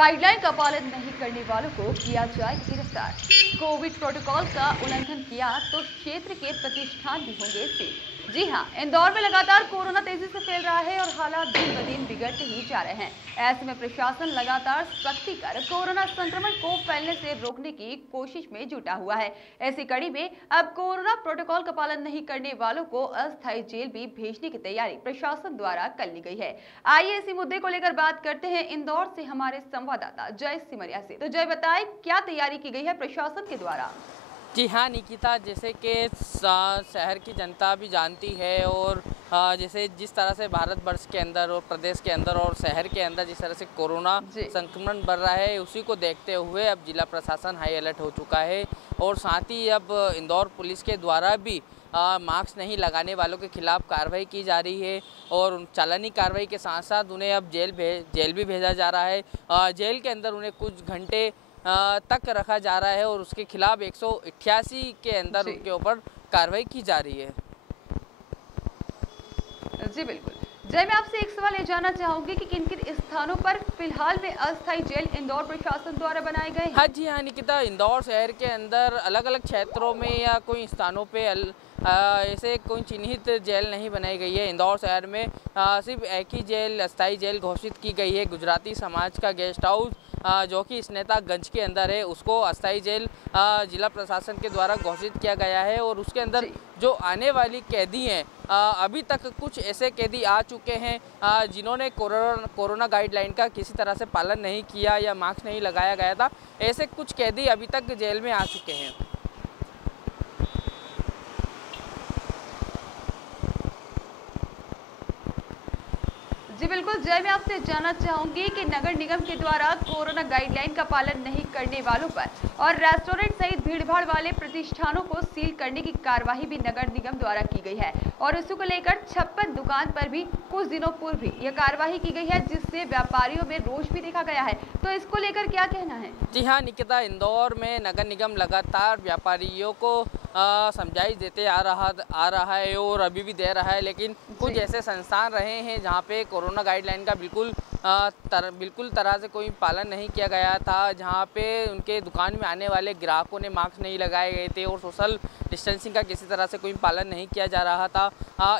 Guideline का पालन नहीं करने वालों को किया जाए गिरफ्तार। कोविड प्रोटोकॉल का उल्लंघन किया तो क्षेत्र के प्रतिष्ठान भी होंगे सील। जी हां, इंदौर में लगातार कोरोना तेजी से फैल रहा है और हालात दिन ब दिन बिगड़ते ही जा रहे हैं। ऐसे में प्रशासन लगातार सख्ती कर कोरोना संक्रमण को फैलने से रोकने की कोशिश में जुटा हुआ है। ऐसी कड़ी में अब कोरोना प्रोटोकॉल का पालन नहीं करने वालों को अस्थायी जेल भी भेजने की तैयारी प्रशासन द्वारा कर ली गई है। आइए इसी मुद्दे को लेकर बात करते हैं इंदौर से हमारे संवाददाता जय सिमरिया से। तो जय, बताएं क्या तैयारी की गई है प्रशासन के द्वारा? जी हाँ निकिता, जैसे कि शहर की जनता भी जानती है और जैसे जिस तरह से भारतवर्ष के अंदर और प्रदेश के अंदर और शहर के अंदर जिस तरह से कोरोना संक्रमण बढ़ रहा है, उसी को देखते हुए अब जिला प्रशासन हाई अलर्ट हो चुका है। और साथ ही अब इंदौर पुलिस के द्वारा भी मास्क नहीं लगाने वालों के खिलाफ कार्रवाई की जा रही है और चालानी कार्रवाई के साथ साथ उन्हें अब जेल भी भेजा जा रहा है। जेल के अंदर उन्हें कुछ घंटे तक रखा जा रहा है और उसके खिलाफ 188 के अंदर उनके ऊपर कार्रवाई की जा रही है। जी बिल्कुल। जय, मैं आपसे एक सवाल ये जानना चाहूंगी कि किन किन स्थानों पर फिलहाल में अस्थायी जेल इंदौर प्रशासन द्वारा बनाए गए हैं? हाँ जी हाँ निकिता, इंदौर शहर के अंदर अलग अलग क्षेत्रों में या कोई स्थानों पे ऐसे कोई चिन्हित जेल नहीं बनाई गई है। इंदौर शहर में सिर्फ एक ही जेल अस्थायी जेल घोषित की गई है। गुजराती समाज का गेस्ट हाउस जो कि स्नेतागंज के अंदर है, उसको अस्थायी जेल जिला प्रशासन के द्वारा घोषित किया गया है। और उसके अंदर जो आने वाली कैदी हैं, अभी तक कुछ ऐसे कैदी आ चुके हैं जिन्होंने कोरोना गाइडलाइन का किसी तरह से पालन नहीं किया या मास्क नहीं लगाया गया था। ऐसे कुछ कैदी अभी तक जेल में आ चुके हैं। जी बिल्कुल जय, मैं आपसे जानना चाहूंगी कि नगर निगम के द्वारा कोरोना गाइडलाइन का पालन नहीं करने वालों पर और रेस्टोरेंट सहित भीड़भाड़ वाले प्रतिष्ठानों को सील करने की कार्यवाही भी नगर निगम द्वारा की गई है और इसी को लेकर 56 दुकान पर भी कुछ दिनों पूर्व भी यह कार्यवाही की गई है, जिससे व्यापारियों में रोष भी देखा गया है। तो इसको लेकर क्या कहना है? जी हाँ निकिता, इंदौर में नगर निगम लगातार व्यापारियों को समझाइश देते आ रहा है और अभी भी दे रहा है, लेकिन कुछ ऐसे संस्थान रहे हैं जहाँ पे कोरोना गाइडलाइन का बिल्कुल तरह से कोई पालन नहीं किया गया था, जहाँ पे उनके दुकान में आने वाले ग्राहकों ने मास्क नहीं लगाए गए थे और सोशल डिस्टेंसिंग का किसी तरह से कोई पालन नहीं किया जा रहा था।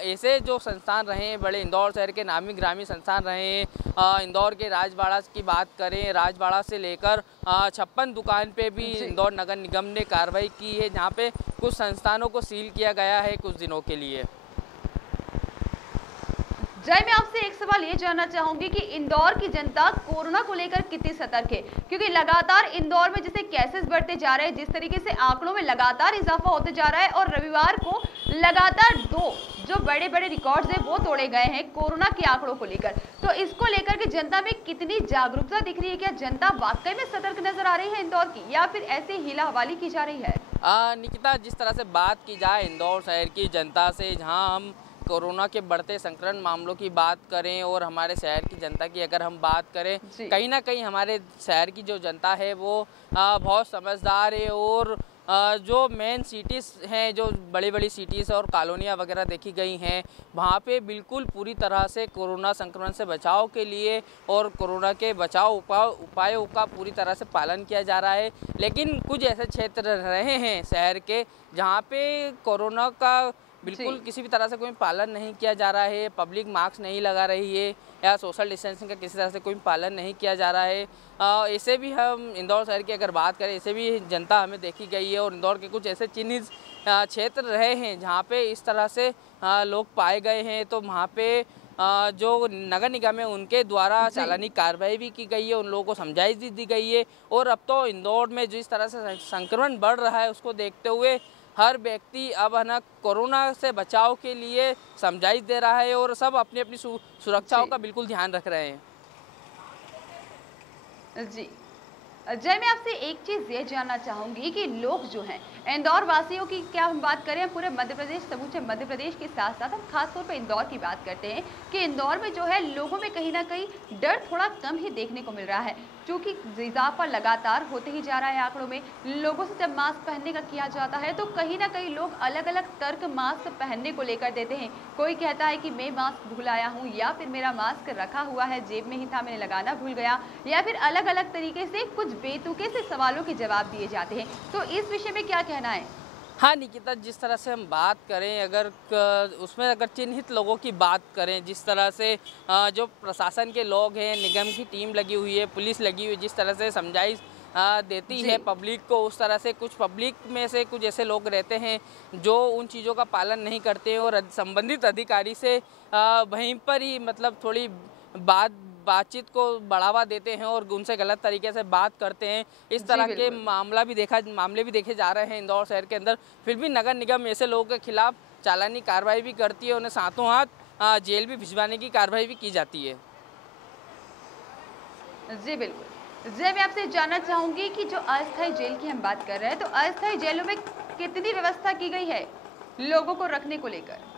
ऐसे जो संस्थान रहे हैं, बड़े इंदौर शहर के नामी ग्रामी संस्थान रहे हैं। इंदौर के राजबाड़ा की बात करें, राजबाड़ा से लेकर 56 दुकान पे भी इंदौर नगर निगम ने कार्रवाई की है, जहाँ पे कुछ संस्थानों को सील किया गया है कुछ दिनों के लिए। जय, मैं आपसे एक सवाल ये जानना चाहूंगी कि इंदौर की जनता कोरोना को लेकर कितनी सतर्क है, क्योंकि लगातार इंदौर में जैसे केसेस बढ़ते जा रहे हैं, जिस तरीके से आंकड़ों में लगातार इजाफा होते जा रहा है और रविवार को लगातार 2 जो बड़े बड़े रिकॉर्ड्स हैं वो तोड़े गए हैं कोरोना के आंकड़ों को लेकर। तो इसको लेकर के जनता में कितनी जागरूकता दिख रही है? क्या जनता वाकई में सतर्क नजर आ रही है इंदौर की, या फिर ऐसे हीला हवाली की जा रही है? निकिता, जिस तरह से बात की जाए इंदौर शहर की जनता से, जहाँ हम कोरोना के बढ़ते संक्रमण मामलों की बात करें और हमारे शहर की जनता की अगर हम बात करें, कहीं ना कहीं हमारे शहर की जो जनता है वो बहुत समझदार है और जो मेन सिटीज़ हैं, जो बड़ी बड़ी सिटीज़ और कॉलोनियाँ वगैरह देखी गई हैं, वहाँ पे बिल्कुल पूरी तरह से कोरोना संक्रमण से बचाव के लिए और कोरोना के बचाव उपायों का पूरी तरह से पालन किया जा रहा है। लेकिन कुछ ऐसे क्षेत्र रहे हैं शहर के जहाँ पे कोरोना का बिल्कुल किसी भी तरह से कोई पालन नहीं किया जा रहा है, पब्लिक मास्क नहीं लगा रही है या सोशल डिस्टेंसिंग का किसी तरह से कोई पालन नहीं किया जा रहा है। ऐसे भी हम इंदौर शहर की अगर बात करें, ऐसे भी जनता हमें देखी गई है और इंदौर के कुछ ऐसे चिन्हित क्षेत्र रहे हैं जहाँ पे इस तरह से लोग पाए गए हैं। तो वहाँ पे जो नगर निगम है उनके द्वारा चालानी कार्रवाई भी की गई है, उन लोगों को समझाइश भी दी गई है। और अब तो इंदौर में जिस तरह से संक्रमण बढ़ रहा है उसको देखते हुए हर व्यक्ति अब है ना कोरोना से बचाव के लिए समझाइश दे रहा है और सब अपनी अपनी सुरक्षाओं का बिल्कुल ध्यान रख रहे हैं। जी जय, मैं आपसे एक चीज ये जानना चाहूंगी कि लोग जो हैं इंदौर वासियों की क्या हम बात करें, पूरे मध्य प्रदेश, समूचे मध्य प्रदेश के साथ साथ हम खासतौर पर इंदौर की बात करते हैं कि इंदौर में जो है लोगों में कहीं ना कहीं डर थोड़ा कम ही देखने को मिल रहा है, क्योंकि इजाफा लगातार होते ही जा रहा है आंकड़ों में। लोगों से जब मास्क पहनने का किया जाता है तो कहीं ना कहीं लोग अलग अलग तर्क मास्क पहनने को लेकर देते हैं। कोई कहता है कि मैं मास्क भूल आया हूँ, या फिर मेरा मास्क रखा हुआ है, जेब में ही था, मैंने लगाना भूल गया, या फिर अलग अलग तरीके से कुछ बेतुके से सवालों के जवाब दिए जाते हैं। तो इस विषय में क्या कहना है? हाँ निकिता, जिस तरह से हम बात करें, उसमें अगर चिन्हित लोगों की बात करें, जिस तरह से जो प्रशासन के लोग हैं, निगम की टीम लगी हुई है, पुलिस लगी हुई है, जिस तरह से समझाइश देती है पब्लिक को, उस तरह से कुछ पब्लिक में से कुछ ऐसे लोग रहते हैं जो उन चीज़ों का पालन नहीं करते हैं और संबंधित अधिकारी से वहीं पर ही मतलब थोड़ी बातचीत को बढ़ावा देते हैं और उनसे गलत तरीके से बात करते हैं। इस तरह के मामले भी देखे जा रहे हैं इंदौर शहर के अंदर। फिर भी नगर निगम ऐसे लोगों के खिलाफ चालानी कार्रवाई भी करती है, उन्हें साथों हाथ जेल भी भिजवाने की कार्रवाई भी की जाती है। जी बिल्कुल। जय, मैं आपसे जानना चाहूंगी कि जो अस्थायी जेल की हम बात कर रहे हैं, तो अस्थायी जेलों में कितनी व्यवस्था की गई है लोगों को रखने को लेकर?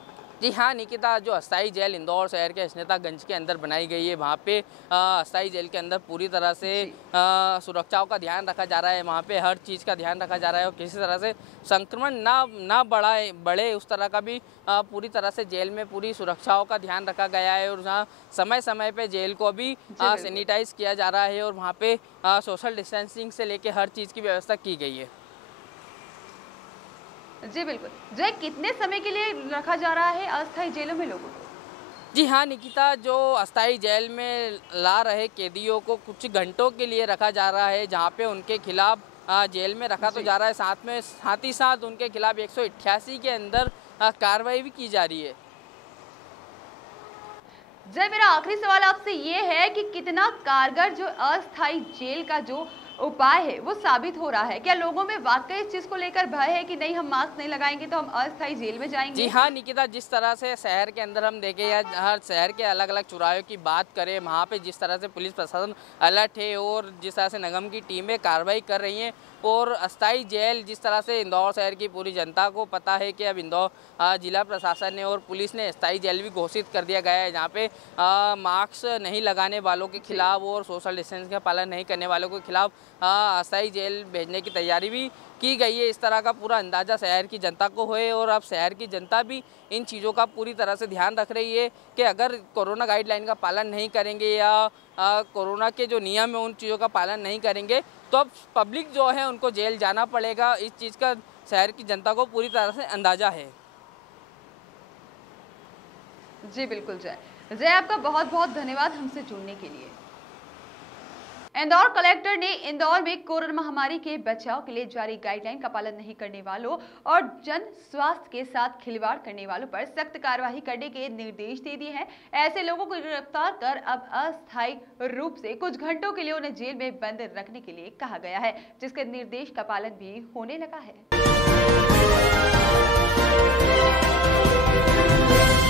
जी हाँ निकिता, जो अस्थायी जेल इंदौर शहर के अस्मितागंज के अंदर बनाई गई है, वहाँ पे अस्थायी जेल के अंदर पूरी तरह से सुरक्षाओं का ध्यान रखा जा रहा है। वहाँ पे हर चीज़ का ध्यान रखा जा रहा है और किसी तरह से संक्रमण ना बढ़े उस तरह का भी पूरी तरह से जेल में पूरी सुरक्षाओं का ध्यान रखा गया है। और जहाँ समय समय पे जेल को भी सैनिटाइज किया जा रहा है और वहाँ पे सोशल डिस्टेंसिंग से लेके हर चीज़ की व्यवस्था की गई है। जी बिल्कुल। जय, कितने समय के लिए रखा जा रहा है अस्थायी जेलों में लोगों को? जी हाँ निकिता, जो अस्थायी जेल में ला रहे कैदियों को कुछ घंटों के लिए रखा जा रहा है, जहाँ पे उनके खिलाफ जेल में रखा तो जा रहा है, साथ ही साथ उनके खिलाफ 188 के अंदर कार्रवाई भी की जा रही है। जय, मेरा आखिरी सवाल आपसे ये है कि कितना कारगर जो अस्थायी जेल का जो उपाय है वो साबित हो रहा है? क्या लोगों में वाकई इस चीज को लेकर भय है कि नहीं, हम मास्क नहीं लगाएंगे तो हम अस्थायी जेल में जाएंगे? जी हाँ निकिता, जिस तरह से शहर के अंदर हम देखें या हर शहर के अलग अलग चौराहों की बात करें, वहाँ पे जिस तरह से पुलिस प्रशासन अलर्ट है और जिस तरह से निगम की टीमें कार्रवाई कर रही हैं, और अस्थायी जेल जिस तरह से इंदौर शहर की पूरी जनता को पता है कि अब इंदौर जिला प्रशासन ने और पुलिस ने अस्थायी जेल भी घोषित कर दिया गया है, जहाँ पे मास्क नहीं लगाने वालों के खिलाफ और सोशल डिस्टेंस का पालन नहीं करने वालों के खिलाफ अस्थायी जेल भेजने की तैयारी भी की गई है। इस तरह का पूरा अंदाज़ा शहर की जनता को है और अब शहर की जनता भी इन चीज़ों का पूरी तरह से ध्यान रख रही है कि अगर कोरोना गाइडलाइन का पालन नहीं करेंगे या कोरोना के जो नियम है उन चीज़ों का पालन नहीं करेंगे तो अब पब्लिक जो है उनको जेल जाना पड़ेगा। इस चीज़ का शहर की जनता को पूरी तरह से अंदाज़ा है। जी बिल्कुल। जय, आपका बहुत बहुत धन्यवाद हमसे जुड़ने के लिए। इंदौर कलेक्टर ने इंदौर में कोरोना महामारी के बचाव के लिए जारी गाइडलाइन का पालन नहीं करने वालों और जन स्वास्थ्य के साथ खिलवाड़ करने वालों पर सख्त कार्रवाई करने के निर्देश दे दिए हैं। ऐसे लोगों को गिरफ्तार कर अब अस्थायी रूप से कुछ घंटों के लिए उन्हें जेल में बंद रखने के लिए कहा गया है, जिसके निर्देश का पालन भी होने लगा है।